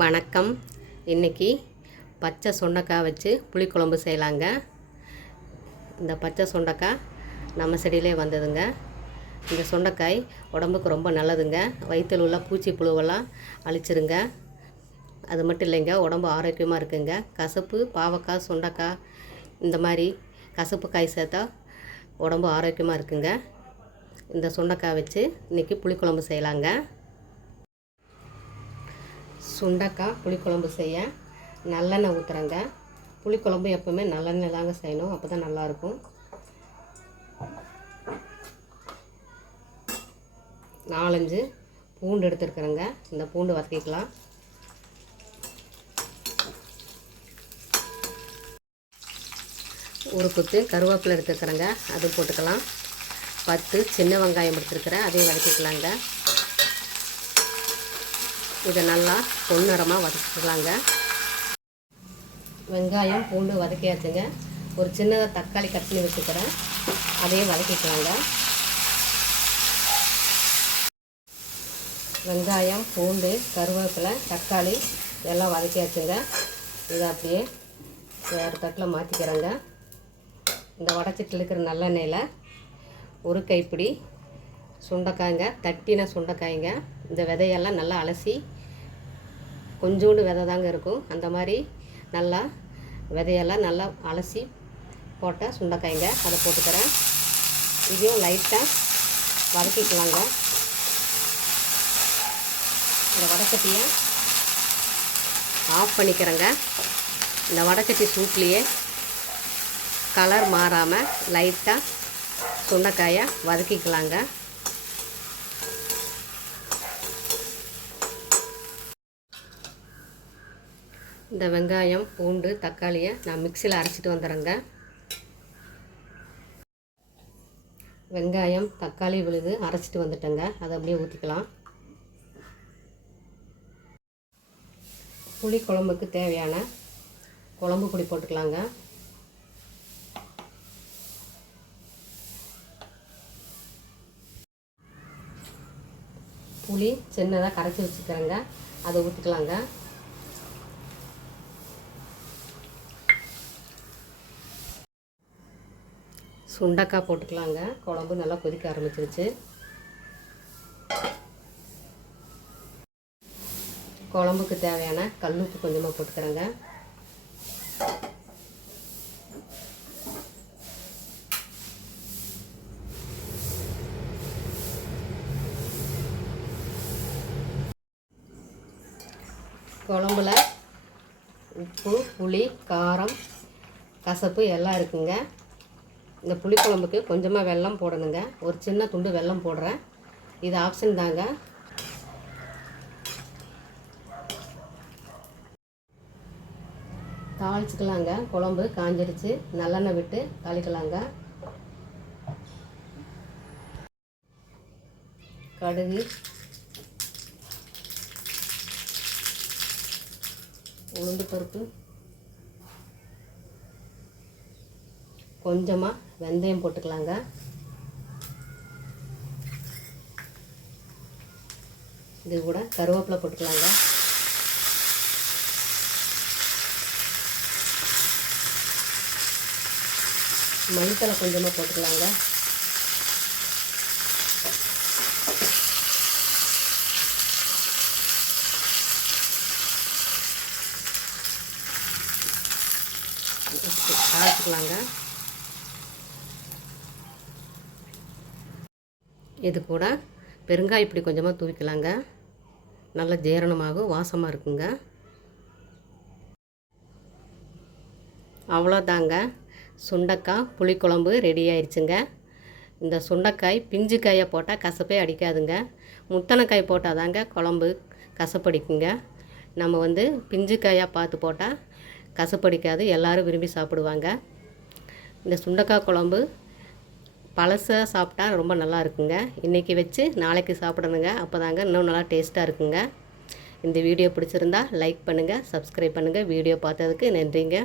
வணக்கம். இன்றைக்கி பச்சை சுண்டக்காய் வச்சு புளிக்குழம்பு செய்யலாங்க. இந்த பச்சை சுண்டக்காய் நம்ம செடியிலே வந்ததுங்க. இந்த சுண்டைக்காய் உடம்புக்கு ரொம்ப நல்லதுங்க. வயிற்றில் உள்ள பூச்சி புழுவெல்லாம் அழிச்சிருங்க. அது மட்டும் இல்லைங்க உடம்பு ஆரோக்கியமாக இருக்குங்க. கசப்பு பாவக்காய் சுண்டைக்காய் இந்த மாதிரி கசப்பு காய் சேர்த்தா உடம்பு ஆரோக்கியமாக இருக்குங்க. இந்த சுண்டைக்காய் வச்சு இன்றைக்கி புளிக்குழம்பு செய்யலாங்க. சுண்டக்காய் புளிக்குழம்பு செய்ய. நல்லெண்ணெய் ஊற்றுறேங்க புளிக்குழம்பு எப்போவுமே நல்லெண்ணெய் தாங்க செய்யணும். அப்போ தான் நல்லாயிருக்கும். நாலஞ்சு பூண்டு எடுத்துருக்குறேங்க. இந்த பூண்டு வதக்கிக்கலாம். ஒரு குத்து கருவேப்பிலை எடுத்துருக்குறேங்க. அது போட்டுக்கலாம். பத்து சின்ன வெங்காயம் எடுத்துருக்குறேன். அதையும் வதக்கிக்கலாங்க. இதை நல்லா பொன்னிறமாக வதக்கிக்கலாங்க. வெங்காயம் பூண்டு வதக்கியாச்சுங்க. ஒரு சின்னதாக தக்காளி கட் பண்ணி வச்சுக்கிறேன். அதையும் வதக்கிக்கலாங்க. வெங்காயம் பூண்டு கருவேப்பிலை தக்காளி எல்லாம் வதக்கியாச்சுங்க. இதை அப்படியே வேறு தட்டில் மாற்றிக்கிறேங்க இந்த வடச்சிட்டில் இருக்கிற நல்லெண்ணெயில் ஒரு கைப்பிடி சுண்டைக்காய்ங்க தட்டின சுண்டைக்காய்ங்க. இந்த விதையெல்லாம் நல்லா அலசி கொஞ்சோண்டு விதை தாங்க இருக்கும். அந்த மாதிரி நல்லா விதையெல்லாம் நல்லா அலசி போட்ட சுண்டைக்காய்ங்க. அதை போட்டுக்கிறேன். இதையும் லைட்டாக வதக்கிக்கலாங்க. இந்த வடச்சட்டியை ஆஃப் பண்ணிக்கிறேங்க. இந்த வடச்சட்டி சூட்லேயே கலர் மாறாமல் லைட்டாக சுண்டைக்காயை வதக்கிக்கலாங்க. இந்த வெங்காயம் பூண்டு தக்காளியை நான் மிக்சியில் அரைச்சிட்டு வந்துடுறேங்க. வெங்காயம் தக்காளி விழுது அரைச்சிட்டு வந்துட்டேங்க. அதை அப்படியே ஊற்றிக்கலாம் புளி குழம்புக்கு தேவையான குழம்பு பொடி போட்டுக்கலாங்க. புளி சின்னதாக கரைச்சி வச்சுக்கிறேங்க. அதை ஊற்றிக்கலாங்க சுண்டக்காய் போட்டுக்கலாங்க. குழம்பு நல்லா கொதிக்க ஆரம்பிச்சிருச்சு. குழம்புக்கு தேவையான கல்லுப்பு கொஞ்சமாக போட்டுக்கிறேங்க. குழம்புல உப்பு புளி காரம் கசப்பு எல்லாம் இருக்குங்க. இந்த புளிக்குழம்புக்கு கொஞ்சமாக வெல்லம் போடணுங்க. ஒரு சின்ன துண்டு வெல்லம் போடுறேன். இது ஆப்ஷன் தாங்க. தாளிச்சுக்கலாங்க. குழம்பு காஞ்சிருச்சு. நல்லெண்ணெய் விட்டு தாளிக்கலாங்க. கடுகு. உளுந்து பருப்பு. கொஞ்சமாக வெந்தயம் போட்டுக்கலாங்க. இது கூட கருவேப்பிலை போட்டுக்கலாங்க. மஞ்சத்தலை கொஞ்சமாக போட்டுக்கலாங்க. பார்த்துக்கலாங்க இது கூட பெருங்காய் இப்படி கொஞ்சமாக தூவிக்கலாங்க. நல்ல ஜீரணமாகும் வாசமாக இருக்குங்க. அவ்வளோதாங்க. சுண்டக்காய் புளிக்குழம்பு ரெடி ஆயிடுச்சுங்க இந்த சுண்டைக்காய் பிஞ்சு காயை போட்டால் கசப்பே அடிக்காதுங்க. முத்தனைக்காய் போட்டால் தாங்க குழம்பு கசப்படிக்குங்க. நம்ம வந்து பிஞ்சு காயாக பார்த்து போட்டால் கசப்படிக்காது எல்லோரும் விரும்பி சாப்பிடுவாங்க. இந்த சுண்டைக்காய் குழம்பு பழசாக சாப்பிட்டா ரொம்ப நல்லா இருக்குங்க. இன்றைக்கி வச்சு நாளைக்கு சாப்பிடணுங்க. அப்போ தாங்க இன்னும் நல்லா டேஸ்ட்டாக இருக்குங்க. இந்த வீடியோ பிடிச்சிருந்தா லைக் பண்ணுங்கள் சப்ஸ்கிரைப் பண்ணுங்கள் வீடியோ பார்த்ததுக்கு நன்றிங்க.